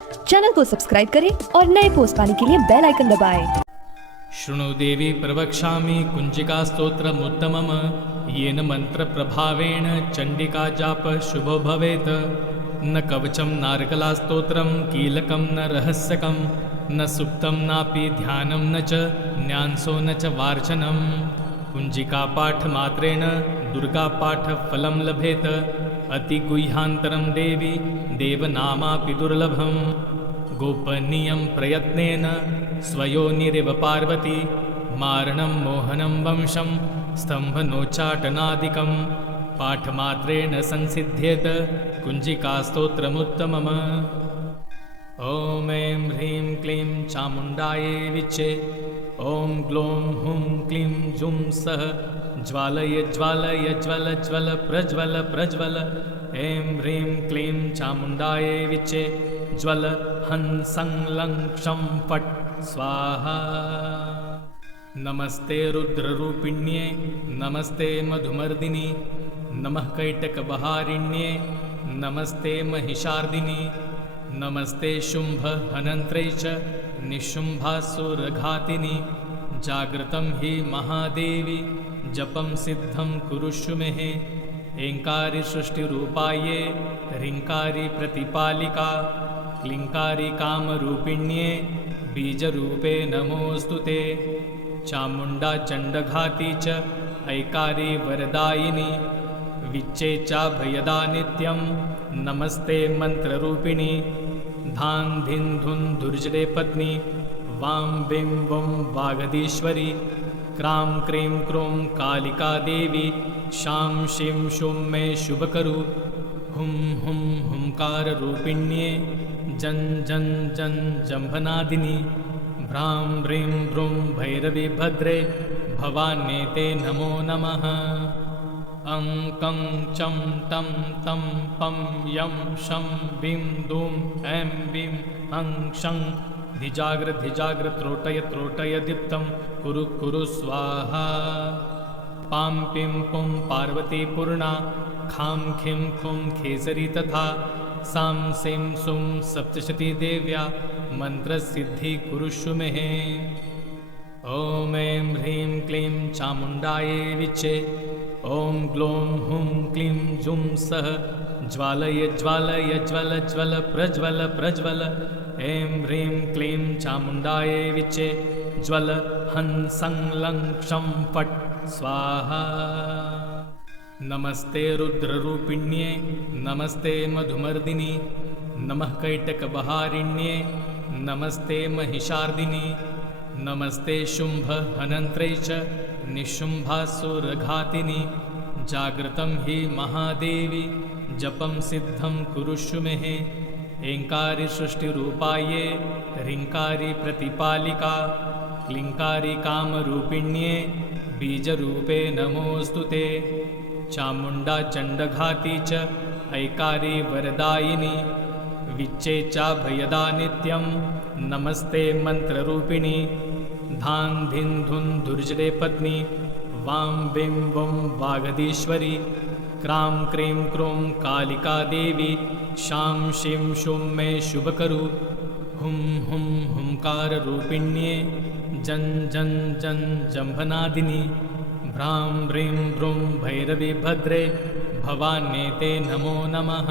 Channel को subscribe करें और नए पोस्ट पाने के लिए बेल आइकन दबाएं। शृणु देवी प्रवक्ष्यामि कुञ्जिका स्तोत्रमुत्तमम् येन मन्त्रप्रभावेण चण्डिका जाप शुभो भवेत्। न कवचं नार्गला स्तोत्रं कीलकं न रहस्यकं न सुप्तं नापि ध्यानं न च न्यांसो न च वार्चनं। कुञ्जिकापाठमात्रेण दुर्गापाठफलं लभेत। अतिगुह्यान्तरं देवी देवनामापि दुर्लभं। गोपनीयं प्रयत्नेन स्वयोनिरिव पार्वती मारणं मोहनं वंशं स्तम्भनोच्चाटनादिकं पाठमात्रेण संसिध्येत कुञ्जिकास्तोत्रमुत्तमम्। ॐ ऐं ह्रीं क्लीं चामुण्डायै विच्चे। ॐ ग्लौं हुं क्लीं जुं सः ज्वालय ज्वालय ज्वल ज्वल प्रज्वल प्रज्वल। ऐं ह्रीं क्लीं चामुण्डायै विच्चे। ज्वल हं सं लं क्षं फट् स्वाहा। नमस्ते रुद्ररूपिण्ये नमस्ते मधुमर्दिनि नमः कैटकबहारिण्ये नमस्ते महिषार्दिनि नमस्ते शुम्भ हनन्त्रै च निशुम्भासुरघातिनि। जागृतं हि महादेवी जपं सिद्धं कुरुष्व मे। ऐङ्कारी सृष्टिरूपाये ह्रीङ्कारी प्रतिपालिका क्लीङ्कारी कामरूपिण्ये बीजरूपे नमोऽस्तु ते। चामुण्डा चण्डघाती च ऐकारी वरदायिनी विच्चे चाभयदा नित्यं नमस्ते मन्त्ररूपिणी। धां धिं धुं धुर्जटे पत्नी वां विं वुं वागधीश्वरी। क्रां क्रीं क्रूं कालिका देवी शां शीं शूं मे शुभकरु। हुं हुं हुंकाररूपिण्ये जं जं जं जम्भनादिनि। भ्रां व्रीं भ्रूं भैरवी भद्रे भवान्येते नमो नमः। अं कं चं टं तं पं यं शं वीं दूं ऐं वीं अं शं। धिजाग्र धिजाग्र त्रोटय त्रोटय दीप्तं कुरु कुरु स्वाहा। पां पिं पुं पार्वती पूर्णा खां खीं खुं खेसरी तथा। सां सीं सुं सप्तशती देव्या मन्त्रसिद्धि कुरुष्व मे। ॐ ऐं ह्रीं क्लीं चामुण्डायै विच्चे। ॐ ग्लौं हुं क्लीं जुं सः ज्वालय ज्वालय ज्वल ज्वल प्रज्वल प्रज्वल। ऐं ह्रीं क्लीं चामुण्डायै विच्चे। ज्वल हं सं लं क्षं फट् स्वाहा। नमस्ते रुद्ररूपिण्ये नमस्ते मधुमर्दिनि नमः कैटकबहारिण्ये नमस्ते महिषार्दिनि नमस्ते शुम्भ हनन्त्रै च निशुम्भासुरघातिनि। जागृतं हि महादेवी जपं सिद्धं कुरुष्व मे। ऐङ्कारी सृष्टिरूपाये ह्रीङ्कारी प्रतिपालिका क्लीङ्कारी कामरूपिण्ये बीजरूपे नमोऽस्तु ते। चामुण्डा चण्डघाती च ऐकारी वरदायिनी विच्चे चाभयदा नित्यं नमस्ते मन्त्ररूपिणी। धां धिं धुं धुर्जटे पत्नी वां विं वुं वागधीश्वरी। क्रां क्रीं क्रूं कालिका देवी शां शीं शूं मे शुभकरु। हुं हुं हुंकाररूपिण्ये जं जं जं जम्भनादिनि। भ्रां व्रीं भ्रूं भैरवी भद्रे भवान्येते नमो नमः।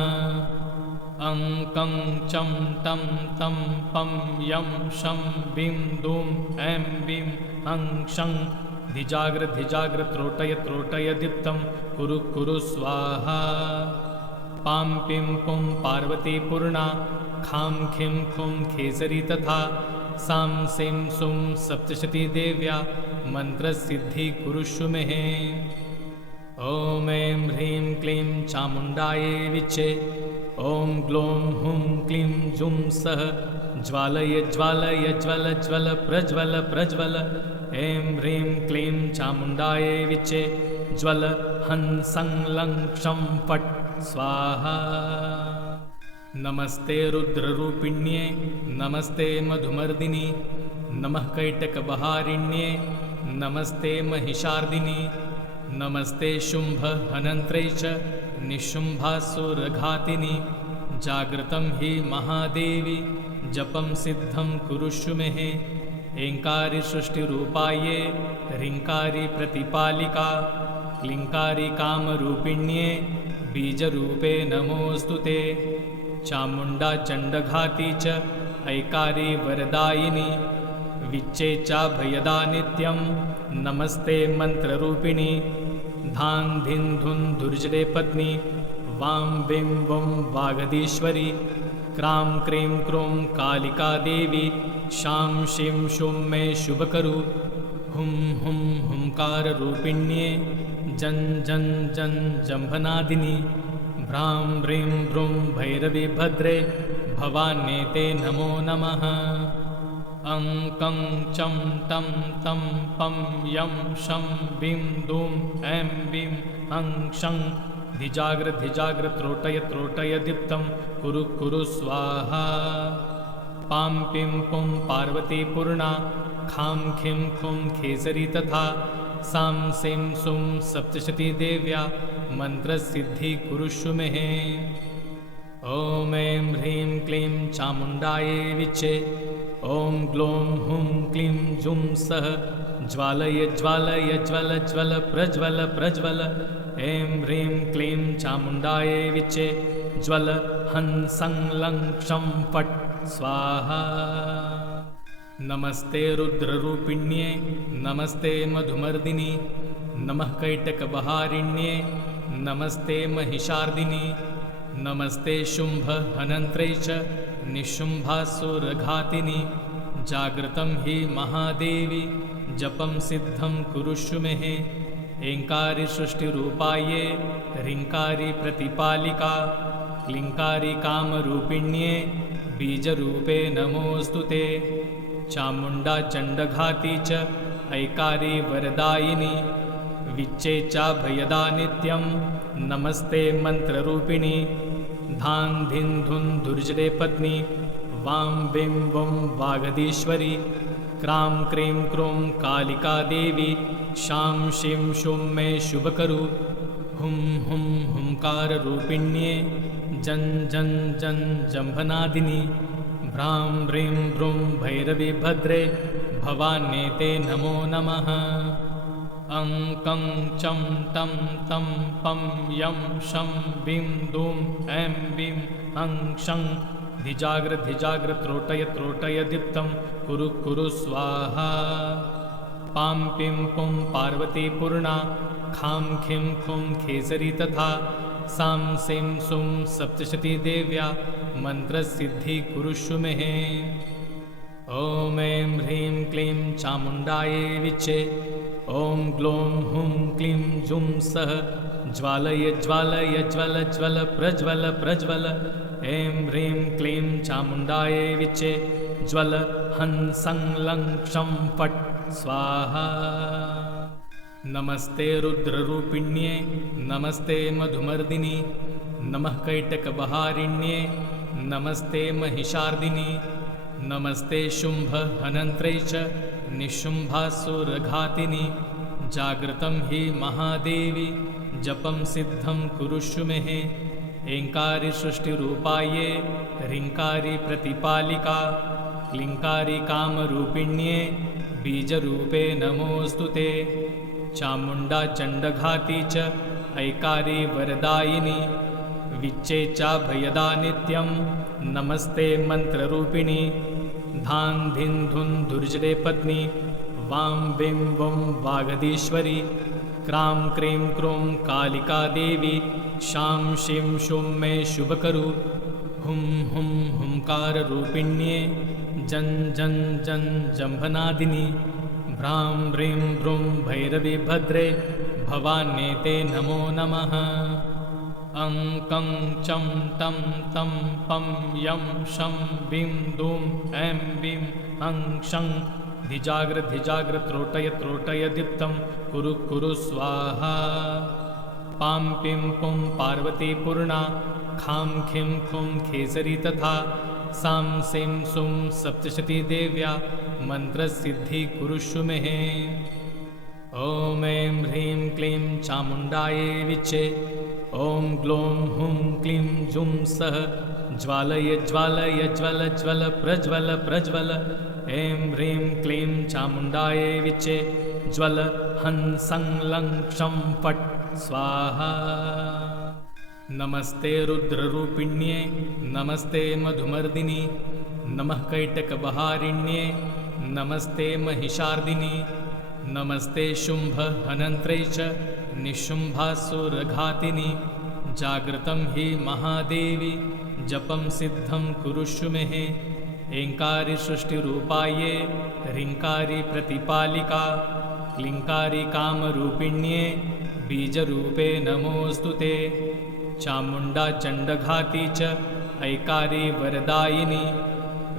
अं कं चं टं तं पं यं शं वीं दूं ऐं वीं अं शं। धिजाग्र धिजाग्र त्रोटय त्रोटय दीप्तं कुरु कुरु स्वाहा। पां पिं पुं पार्वती पूर्णा खां खीं खुं खेसरी तथा। सां सीं सुं सप्तशती देव्या मन्त्रसिद्धि कुरुष्व मे। ॐ ऐं ह्रीं क्लीं चामुण्डायै विच्चे। ॐ ग्लौं हुं क्लीं जुं सः ज्वालय ज्वालय ज्वल ज्वल प्रज्वल प्रज्वल। ऐं ह्रीं क्लीं चामुण्डायै विच्चे। ज्वल हं सं लं क्षं फट् स्वाहा। नमस्ते रुद्ररूपिण्ये नमस्ते मधुमर्दिनि नमः कैटकबहारिण्ये नमस्ते महिषार्दिनि नमस्ते शुम्भ हनन्त्रै च निशुम्भासुरघातिनि। जागृतं हि महादेवी जपं सिद्धं कुरुष्व मे ऐङ्कारी सृष्टिरूपाये ह्रीङ्कारी प्रतिपालिका क्लीङ्कारी कामरूपिण्ये बीजरूपे नमोऽस्तु ते चामुण्डा चण्डघाती च ऐकारी वरदायिनी विच्चे चाभयदा नित्यं नमस्ते मन्त्ररूपिणी धां धिं धुं धुर्जटे पत्नी वां विं वुं वागधीश्वरी क्रां क्रीं क्रूं कालिका देवी शां शीं शूं मे शुभकरु हुं हुं हुंकाररूपिण्ये जं जं जं जम्भनादिनी भ्रां व्रीं भ्रूं भैरवी भद्रे भवान्येते नमो नमः अं कं चं टं तं पं यं शं वीं दूं ऐं वीं अं शं धिजाग्र त्रोटय दीप्तं कुरु कुरु स्वाहा पां पिं पुं पार्वती पूर्णा खां खिं खुं खेसरी तथा सां सीं सुं सप्तशती देव्या मन्त्रसिद्धि कुरुष्व मे ॐ ऐं ह्रीं क्लीं चामुण्डायै विच्चे ॐ ग्लों हुं क्लीं जुं सः ज्वालय ज्वालय ज्वल ज्वल प्रज्वल प्रज्वल ऐं ह्रीं क्लीं चामुण्डायै विच्चे ज्वल हं सं लं क्षं फट् स्वाहा नमस्ते रुद्ररूपिण्ये नमस्ते मधुमर्दिनी नमः कैटकबहारिण्ये नमस्ते महिषार्दिनी नमस्ते शुम्भ हनन्त्रै च निशुम्भासुरघातिनी जागृतं हि महादेवी जपं सिद्धं कुरुष्व मे ऐङ्कारी सृष्टिरूपाये ह्रीङ्कारी प्रतिपालिका क्लीङ्कारी कामरूपिण्ये बीजरूपे नमोऽस्तु ते चामुण्डा चण्डघाती च ऐकारी वरदायिनी विच्चे चाभयदा नित्यं नमस्ते मन्त्ररूपिणी धां धिं धुं धुर्जटे पत्नी वां विं वुं वागधीश्वरी क्रां क्रीं क्रूं कालिका देवी शां शीं शूं मे शुभकरु हुं हुं हुंकाररूपिण्ये जं जं जं जम्भनादिनी भ्रां व्रीं भ्रूं भैरवी भद्रे भवान्येते नमो नमः अं कं चं टं तं पं यं शं वीं दूं ऐं वीं अं शं धिजाग्र त्रोटय दीप्तं कुरु कुरु स्वाहा पां पिं पुं पार्वती पूर्णा खां खिं खुं खेसरी तथा सां सीं सुं सप्तशती देव्या मन्त्रसिद्धि कुरुष्व मे ॐ ऐं ह्रीं क्लीं चामुण्डायै विच्चे ॐ ग्लों हुं क्लीं जुं सः ज्वालय ज्वालय ज्वल ज्वल प्रज्वल प्रज्वल ऐं ह्रीं क्लीं चामुण्डायै विच्चे ज्वल हं सं लं क्षं फट् स्वाहा नमस्ते रुद्ररूपिण्ये नमस्ते मधुमर्दिनी नमः कैटकबहारिण्ये नमस्ते महिषार्दिनी नमस्ते शुम्भ हनन्त्रै च निशुम्भासुरघातिनी जागृतं हि महादेवी जपं सिद्धं कुरुष्व मे ऐङ्कारी सृष्टिरूपाये ह्रीङ्कारी प्रतिपालिका क्लीङ्कारी कामरूपिण्ये बीजरूपे नमोऽस्तु ते चामुण्डा चण्डघाती च ऐकारी वरदायिनी विच्चे चाभयदा नित्यं नमस्ते मन्त्ररूपिणी धां धिं धुं धुर्जटे पत्नी वां विं वुं वागधीश्वरी क्रां क्रीं क्रूं कालिका देवी शां शीं शूं मे शुभकरु हुं हुं हुंकाररूपिण्ये जं जं जं जम्भनादिनी भ्रां व्रीं भ्रूं भैरवी भद्रे भवान्येते नमो नमः अं कं चं टं तं पं यं शं वीं दूं ऐं वीं अं शं धिजाग्र त्रोटय दीप्तं कुरु कुरु स्वाहा पां पिं पुं पार्वती पूर्णा खां खिं खुं खेसरी तथा सां सीं सुं सप्तशती देव्या मन्त्रसिद्धि कुरुष्व मे ॐ ऐं ह्रीं क्लीं चामुण्डायै विच्चे ॐ ग्लों हुं क्लीं जुं सः ज्वालय ज्वालय ज्वल ज्वल प्रज्वल प्रज्वल ऐं ह्रीं क्लीं चामुण्डायै विचे ज्वल हंसं लं क्षं फट् स्वाहा। नमस्ते रुद्ररूपिण्ये नमस्ते मधुमर्दिनि नमः कैटकबहारिण्ये नमस्ते महिषार्दिनि नमस्ते शुम्भ हनन्त्रै च निशुम्भासुरघातिनि जागृतं हि महादेवी जपं सिद्धं कुरुष्व मे। ऐङ्कारी सृष्टिरूपाये ह्रीङ्कारी प्रतिपालिका क्लीङ्कारी कामरूपिण्ये बीजरूपे नमोऽस्तु ते। चामुण्डा चण्डघाती च ऐकारी वरदायिनी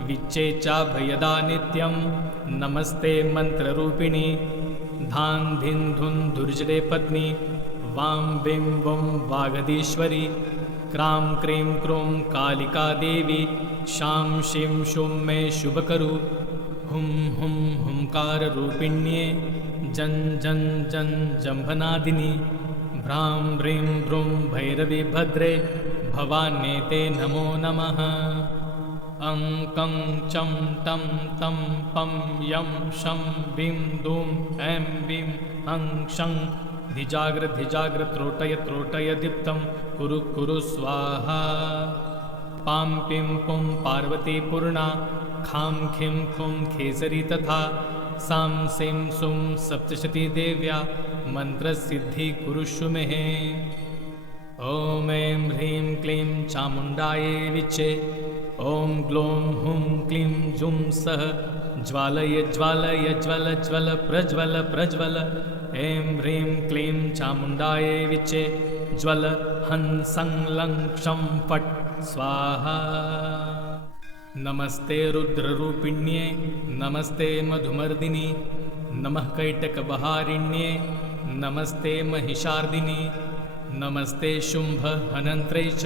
विच्चे चाभयदा नित्यं नमस्ते मन्त्ररूपिणी। धान् धिन् धुन् धुर्जरे पत्नी वां विं वं वागधीश्वरी क्रां क्रीं क्रूं कालिका देवी शां शीं शूं मे शुभकरु। हुं हुं हुंकाररूपिण्ये जं जं जं जम्भनादिनी भ्रां ह्रीं भ्रूं भैरवी भद्रे भवान्येते नमो नमः। अं कं चं टं तं पं यं शं वीं दूं ऐं वीं अं क्षं धिजाग्र त्रोटय दीप्तं कुरु कुरु स्वाहा। पां पिं पुं पार्वती पूर्णा खां खिं खुं खेसरी तथा सां सीं सुं सप्तशती देव्या मन्त्रसिद्धि कुरुष्व मे। ॐ ऐं ह्रीं क्लीं चामुण्डायै विचे ॐ ग्लौं हुं क्लीं जुं सः ज्वालय ज्वालय ज्वल ज्वल प्रज्वल प्रज्वल ऐं ह्रीं क्लीं चामुण्डायै विचे ज्वल हंसं लं क्षं फट् स्वाहा। नमस्ते रुद्ररूपिण्ये नमस्ते मधुमर्दिनि नमः कैटकबहारिण्ये नमस्ते महिषार्दिनि नमस्ते शुम्भ हनन्त्रै च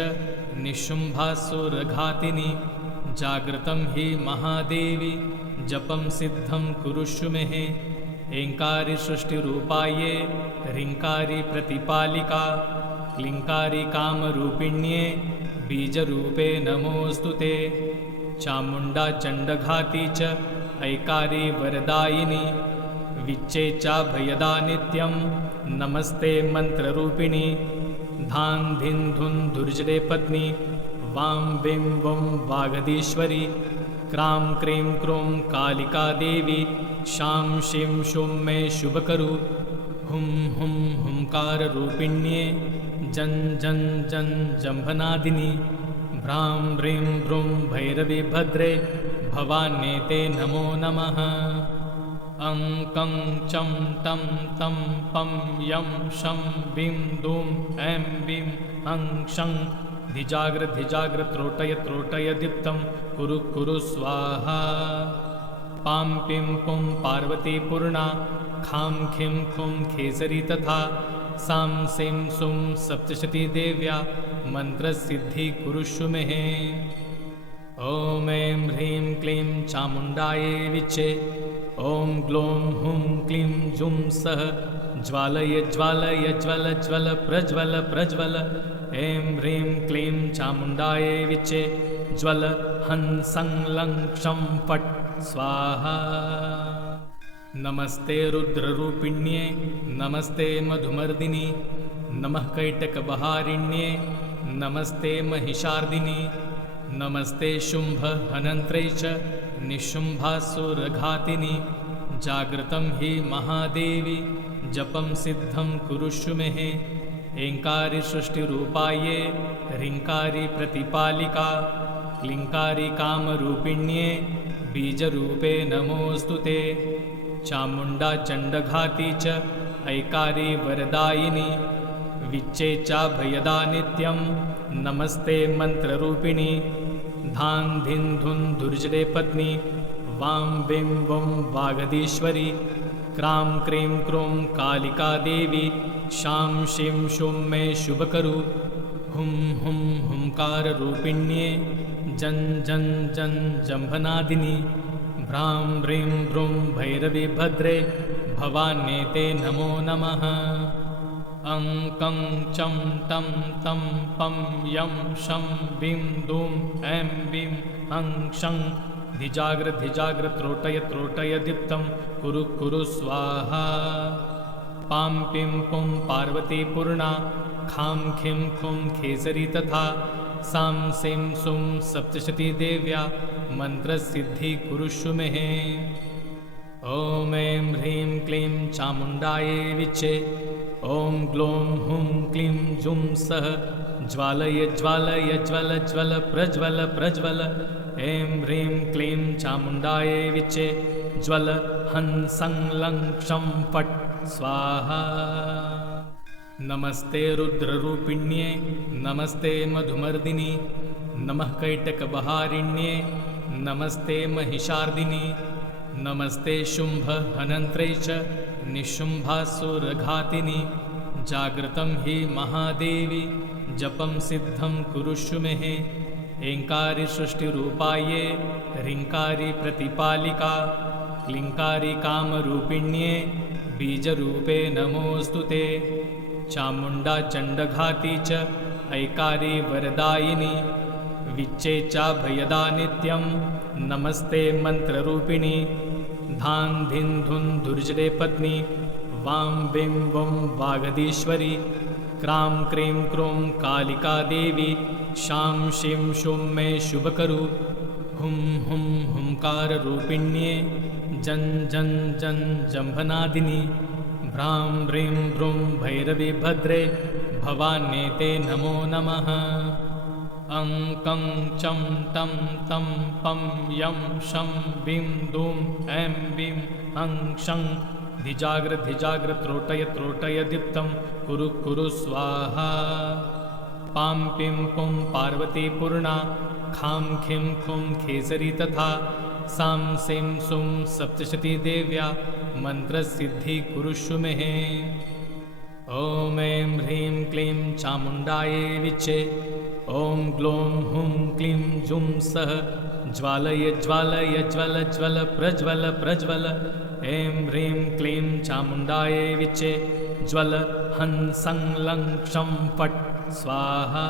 निशुम्भासुरघातिनि जागृतं हि महादेवी जपं सिद्धं कुरुष्व मे। ऐङ्कारी सृष्टिरूपाये ह्रीङ्कारी प्रतिपालिका क्लीङ्कारी कामरूपिण्ये बीजरूपे नमोऽस्तु ते। चामुण्डा चण्डघाती च ऐकारी वरदायिनी विच्चे चाभयदा नित्यं नमस्ते मन्त्ररूपिणी। धान् धिन् धुन् धुर्जरे पत्नी वां विं वं वागधीश्वरी क्रां क्रीं क्रूं कालिका देवी शां शीं शूं मे शुभकरु। हुं हुं हुंकाररूपिण्ये जं जं जं जम्भनादिनी भ्रां ह्रीं भ्रूं भैरवी भद्रे भवान्येते नमो नमः। अं कं चं टं तं पं यं शं वीं दूं ऐं वीं अं क्षं धिजाग्र त्रोटय दीप्तं कुरु कुरु स्वाहा। पां पिं पुं पार्वती पूर्णा खां खिं खुं खेसरी तथा सां सीं सुं सप्तशती देव्या मन्त्रसिद्धि कुरुष्व मे। ॐ ऐं ह्रीं क्लीं चामुण्डायै विचे ॐ ग्लौं हुं क्लीं जुं सः ज्वालय ज्वालय ज्वल ज्वल प्रज्वल प्रज्वल ऐं ह्रीं क्लीं चामुण्डायै विचे ज्वल हंसं लं क्षं फट् स्वाहा। नमस्ते रुद्ररूपिण्ये नमस्ते मधुमर्दिनि नमः कैटकबहारिण्ये नमस्ते महिषार्दिनि नमस्ते शुम्भ हनन्त्रै च निशुम्भासुरघातिनि जागृतं हि महादेवी जपं सिद्धं कुरुष्व मे। ऐङ्कारी सृष्टिरूपाये ह्रीङ्कारी प्रतिपालिका क्लीङ्कारी कामरूपिण्ये बीजरूपे नमोऽस्तु ते। चामुण्डा चण्डघाती च ऐकारी वरदायिनी विच्चे चाभयदा नित्यं नमस्ते मन्त्ररूपिणी। धान् धिन् धुन् धुर्जरे पत्नी वां विं वं वागधीश्वरी क्रां क्रीं क्रूं कालिका देवी शां शीं शूं मे शुभकरु। हुं हुं हुंकाररूपिण्ये जं जं जं जम्भनादिनी भ्रां ह्रीं भ्रूं भैरवी भद्रे भवान्येते नमो नमः। अं कं चं टं तं पं यं शं बीं दूं ऐं बीं हं शं धिजाग्र त्रोटय दीप्तं कुरु कुरु स्वाहा पां पिं पुं पार्वती पूर्णा खां खिं खुं खेसरी तथा सां सीं सुं सप्तशती देव्या मंत्रसिद्धि कुरुषु मे ॐ ऐं ह्रीं क्लीं चामुण्डायै विच्चे ॐ ग्लौं हुं क्लीं जुं सः ज्वालय ज्वालय ज्वल ज्वल प्रज्वल प्रज्वल ऐं ह्रीं क्लीं चामुण्डायै विच्चे ज्वल हं सं लं क्षं फट् स्वाहा नमस्ते रुद्ररूपिण्ये नमस्ते मधुमर्दिनी नमः कैटकबहारिण्ये नमस्ते महिषार्दिनी नमस्ते शुंभ हनन्त्रै च निशुम्भासुरघातिनि जागृतं हि महादेवी जपं सिद्धं कुरुषु मे ऐङ्कारी सृष्टिरूपाये ह्रीङ्कारी प्रतिपालिका क्लीङ्कारी कामरूपिण्ये बीजरूपे नमोऽस्तु ते चामुण्डा चण्डघाती च ऐकारी वरदायिनी विच्चे चाभयदा नित्यं नमस्ते मन्त्ररूपिणी धां धिं धुं धुर्जटे पत्नी वां बिं बुं वागधीश्वरी क्रां क्रीं क्रूं कालिका देवी शां शीं शुं मे शुभकरु हुं हुं हुंकाररूपिण्ये जं जं जं जम्भनादिनी भ्रां ह्रीं भ्रूं भैरवी भद्रे भवान्येते नमो नमः अं कं चं टं तं पं यं शं बीं दूं ऐं बीं हं शं धिजाग्र त्रोटय दीप्तं कुरु कुरु स्वाहा पां पिं पुं पार्वती पूर्णा खां खिं खुं खेसरी तथा सां सीं सुं सप्तशती देव्या मंत्रसिद्धि कुरुषु मे ॐ ऐं ह्रीं क्लीं चामुण्डायै विच्चे ॐ ग्लौं हुं क्लीं जुं सः ज्वालय ज्वालय ज्वल ज्वल प्रज्वल प्रज्वल ऐं ह्रीं क्लीं चामुण्डायै विच्चे ज्वल हं सं लं क्षं फट् स्वाहा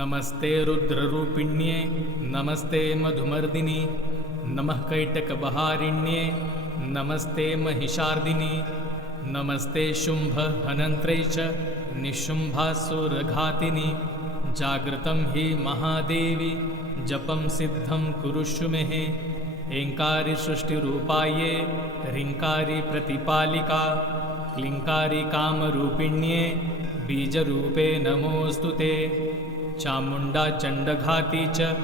नमस्ते रुद्ररूपिण्ये नमस्ते मधुमर्दिनी नमः कैटकबहारिण्ये नमस्ते महिषार्दिनी नमस्ते शुंभ हनन्त्रै च निशुम्भासुरघातिनि जागृतं हि महादेवी जपं सिद्धं कुरुषु मे ऐङ्कारी सृष्टिरूपाये ह्रीङ्कारी प्रतिपालिका क्लीङ्कारी कामरूपिण्ये बीजरूपे नमोऽस्तु ते चामुण्डा चण्डघाती च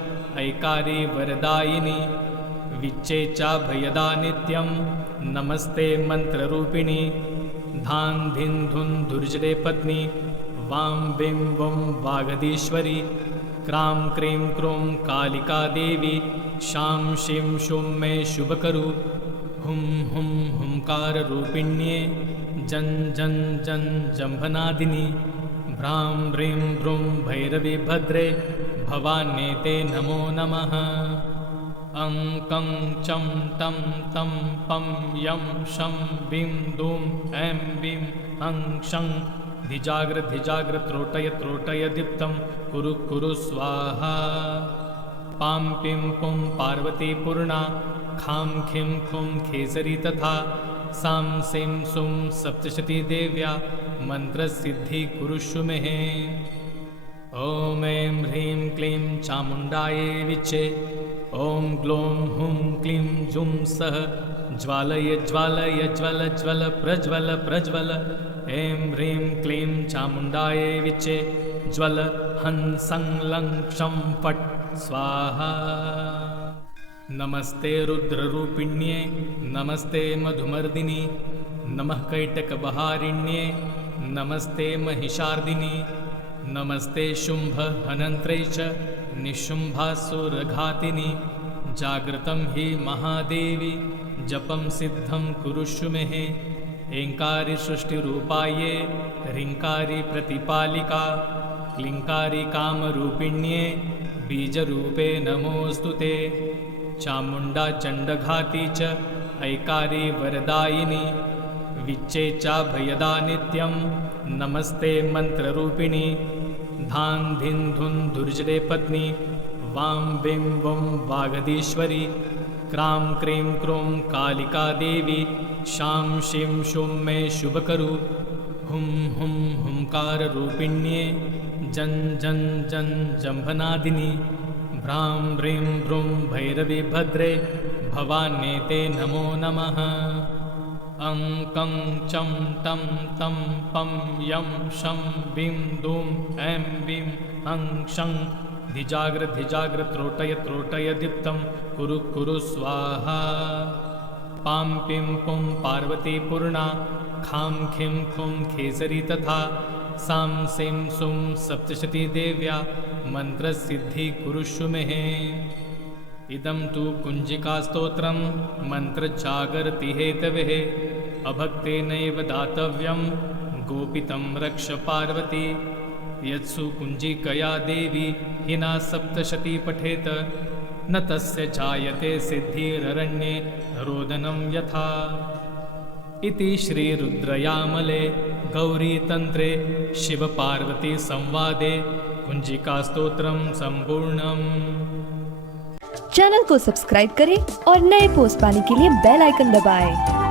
ऐकारी वरदायिनी विच्चे चाभयदा नित्यं नमस्ते मन्त्ररूपिणी धां धिं धुं धुर्जटे पत्नी वां बिं बुं वागधीश्वरी क्रां क्रीं क्रूं कालिका देवी शां शीं शुं मे शुभकरु हुं हुं हुंकाररूपिण्ये जं जं जं जम्भनादिनी भ्रां ह्रीं भ्रूं भैरवी भद्रे भवान्येते नमो नमः अं कं चं टं तं पं यं शं बीं दूं ऐं बीं हं शं धिजाग्र त्रोटय दीप्तं कुरु कुरु स्वाहा पां पिं पुं पार्वती पूर्णा खां खिं खुं खेसरी तथा सां सीं सुं सप्तशती देव्या मंत्रसिद्धि कुरुषु मे ॐ ऐं ह्रीं क्लीं चामुण्डायै विच्चे ॐ ग्लौं हुं क्लीं जुं सः ज्वालय ज्वालय ज्वल ज्वल प्रज्वल प्रज्वल ऐं ह्रीं क्लीं चामुण्डायै विच्चे ज्वल हं सं लं क्षं फट् स्वाहा नमस्ते रुद्ररूपिण्ये नमस्ते मधुमर्दिनी नमः कैटकबहारिण्ये नमस्ते महिषार्दिनी नमस्ते शुंभ हनन्त्रै च निशुम्भासुरघातिनि जागृतं हि महादेवी जपं सिद्धं कुरुषु मे ऐङ्कारी सृष्टिरूपाये ह्रीङ्कारी प्रतिपालिका क्लीङ्कारी कामरूपिण्ये बीजरूपे नमोऽस्तु ते चामुण्डा चण्डघाती च ऐकारी वरदायिनी विच्चे चाभयदा नित्यं नमस्ते मन्त्ररूपिणी धां धिं धुं धुर्जटे पत्नी वां विं वुं वागधीश्वरी क्रां क्रीं क्रूं कालिका देवी शां शीं शूं मे शुभकरु हुं हुं हुंकाररूपिण्ये जं जं जं जम्भनादिनी भ्रां ह्रीं भ्रूं भैरवी भद्रे भवान्येते नमो नमः अं कं चं टं तं पं यं शं वीं दूं ऐं वीं अं शं धिजाग्र त्रोटय दीप्तं कुरु कुरु स्वाहा पां पिं पुं पार्वती पूर्णा खां खिं खुं खेसरी तथा सां सीं सुं सप्तशती देव्या मन्त्रसिद्धि कुरुषु मे इदं तु कुञ्जिकास्तोत्रं मन्त्रजागर्ति हेतवे अभक्तेनैव दातव्यं गोपितं रक्ष पार्वती यत्सु कुञ्जिकया देवी हिना सप्तशती पठेत न तस्य जायते सिद्धिररण्ये रोदनं यथा इति श्रीरुद्रयामले गौरीतन्त्रे शिवपार्वतीसंवादे कुञ्जिकास्तोत्रं सम्पूर्णम्। चैनल को सब्सक्राइब करें और नए पोस्ट पाने के लिए बेल आइकन दबाएं।